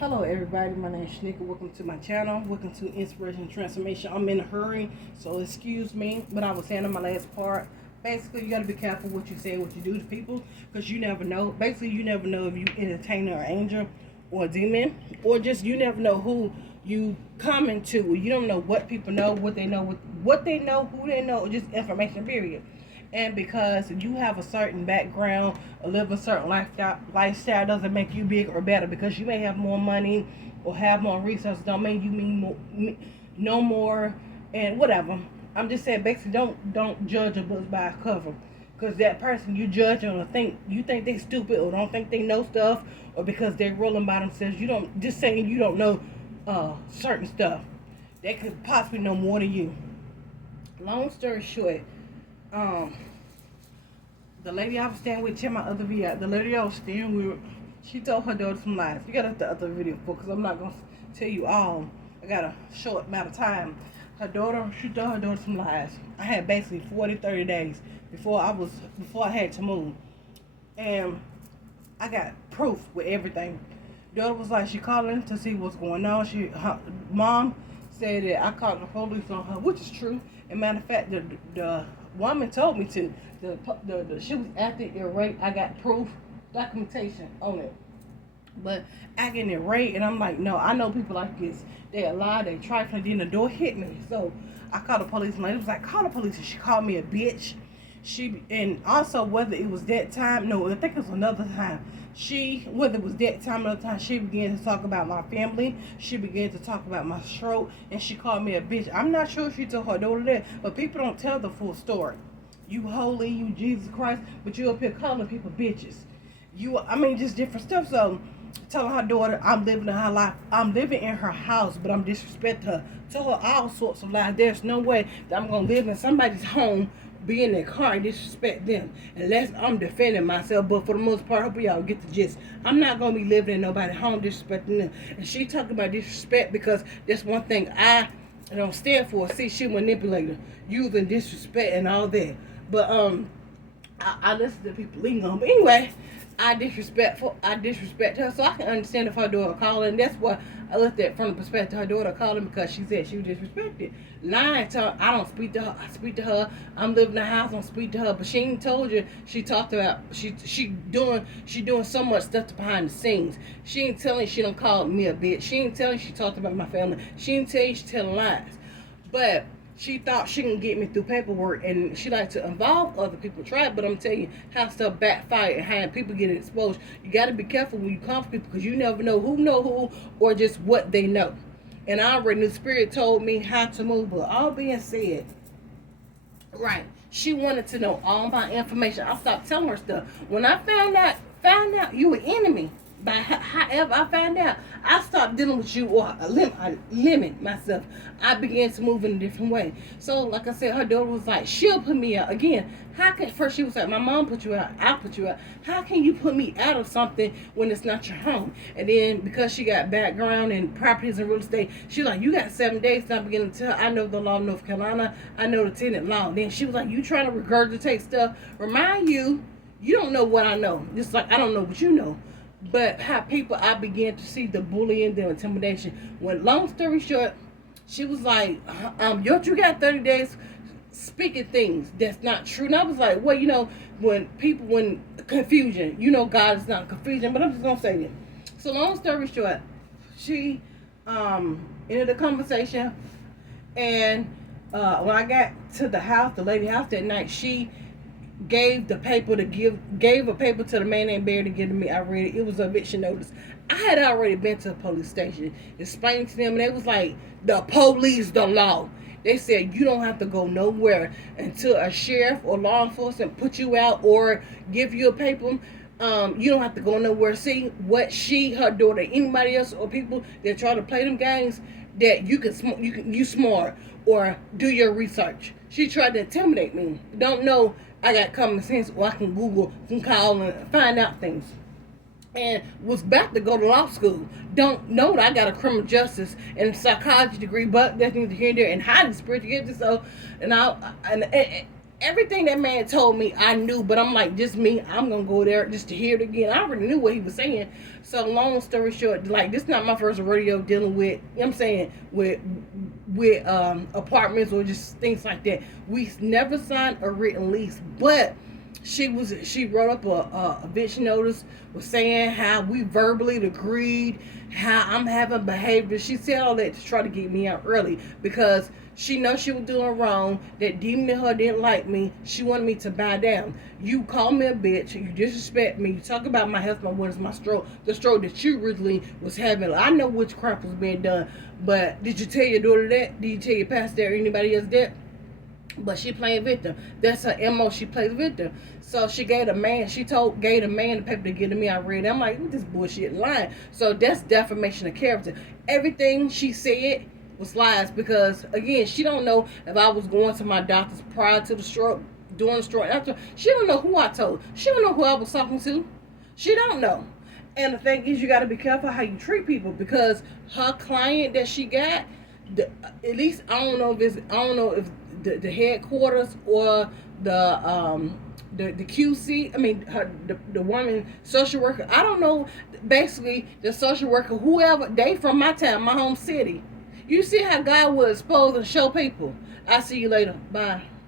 Hello everybody, my name is Shanika. Welcome to my channel. Welcome to Inspiration Transformation. I'm in a hurry, so excuse me. But I was saying in my last part, basically you gotta be careful what you say, what you do to people, because you never know. Basically, you never know if you entertain or angel or a demon, or just you never know who you coming to. You don't know what people know, what they know, who they know, or just information period. And because you have a certain background or live a certain lifestyle doesn't make you big or better. Because you may have more money or have more resources, don't mean you mean more, no more, and whatever. I'm just saying, basically, don't judge a book by its cover. Because that person you judge or think you think they stupid or don't think they know stuff, or because they're rolling by themselves, you don't just saying you don't know certain stuff. They could possibly know more than you. Long story short, um, the lady I was staying with, check my other video. The lady I was staying with, she told her daughter some lies. You got the other video for, because I'm not gonna tell you all. I got a short amount of time. She told her daughter some lies. I had basically 40, 30 days before I had to move, and I got proof with everything. Daughter was like, she calling to see what's going on. Her mom said that I called the police on her, which is true. And matter of fact, the woman told me to. She was acting irate. I got proof, documentation on it. But acting irate, and I'm like, no, I know people like this. They lie, they trifling. Then the door hit me, so I called the police. And lady was like, call the police. And she called me a bitch. And also whether it was that time, no, I think it was another time. Whether it was that time or another time, she began to talk about my family. She began to talk about my stroke, and she called me a bitch. I'm not sure if she told her daughter that, but people don't tell the full story. You holy, you Jesus Christ, but you up here calling people bitches. Just different stuff. So telling her daughter I'm living in her life, I'm living in her house, but I'm disrespecting her. Tell her all sorts of lies. There's no way that I'm gonna live in somebody's home, be in their car and disrespect them, unless I'm defending myself. But for the most part, I hope y'all get the gist. I'm not gonna be living in nobody's home disrespecting them. And she talking about disrespect because that's one thing I don't stand for. See, she manipulator, using disrespect and all that. But I listen to people leaning on. But anyway, I disrespect her, so I can understand if her daughter calling. That's what I looked at from the perspective of her daughter calling, because she said she was disrespected. Lying to her, I don't speak to her. I speak to her. I'm living in the house. I don't speak to her. But she ain't told you. She talked about she doing so much stuff behind the scenes. She ain't telling she don't call me a bitch. She ain't telling she talked about my family. She ain't telling she telling lies. But she thought she can get me through paperwork, and she liked to involve other people. Try it, but I'm telling you how stuff backfire and how people get exposed. You got to be careful when you come for people, because you never know who or just what they know. And I already knew Spirit told me how to move. But all being said, right, she wanted to know all my information. I stopped telling her stuff. When I found out you were enemy. By however I found out, I stopped dealing with you, or I limit myself. I began to move in a different way. So, like I said, her daughter was like, she'll put me out. Again, how can, first she was like, my mom put you out, I put you out. How can you put me out of something when it's not your home? And then because she got background in properties and real estate, she's like, you got 7 days. And I began to tell her, I know the law of North Carolina, I know the tenant law. Then she was like, you trying to regurgitate stuff. Remind you, you don't know what I know. Just like I don't know what you know. But how people, I began to see the bullying, the intimidation. When, long story short, she was like, you got 30 days speaking things that's not true. And I was like, well, when confusion, God is not confusion, but I'm just going to say this. So long story short, she ended the conversation, and when I got to the house, the lady house that night, she gave a paper to the man named Barry to give to me. I read it. It was a eviction notice. I had already been to the police station, explained to them, and they was like, the police, the law. They said you don't have to go nowhere until a sheriff or law enforcement put you out or give you a paper. You don't have to go nowhere. See what her daughter, anybody else, or people that try to play them games, that you smart or do your research. She tried to intimidate me. Don't know I got common sense, or I can Google, can call and find out things. And was about to go to law school. Don't know that I got a criminal justice and psychology degree, but that's neither here nor there, and hiding spiritual gifts. So, and Everything that man told me, I knew, but I'm like, just me, I'm gonna go there just to hear it again. I already knew what he was saying. So long story short, like, this is not my first rodeo dealing with, you know what I'm saying, with apartments or just things like that. We never signed a written lease, but she wrote up a eviction notice, was saying how we verbally agreed, how I'm having behavior. She said all that to try to get me out early because she knows she was doing wrong. That demon in her didn't like me. She wanted me to bow down. You call me a bitch. You disrespect me. You talk about my husband. What is my stroke? The stroke that you originally was having. I know which crap was being done. But did you tell your daughter that? Did you tell your pastor or anybody else that? But she playing victim. That's her MO. She plays victim. So she gave the man, gave the man the paper to get to me. I read it. I'm like, what this bullshit lying. So that's defamation of character. Everything she said was lies because, again, she don't know if I was going to my doctors prior to the stroke, during the stroke, after. She don't know who I told. She don't know who I was talking to. She don't know. And the thing is, you got to be careful how you treat people because her client that she got, at least I don't know if the headquarters or the QC, I mean the woman social worker, I don't know, basically the social worker, whoever, they from my town, my home city. You see how God will expose and show people. I'll see you later. Bye.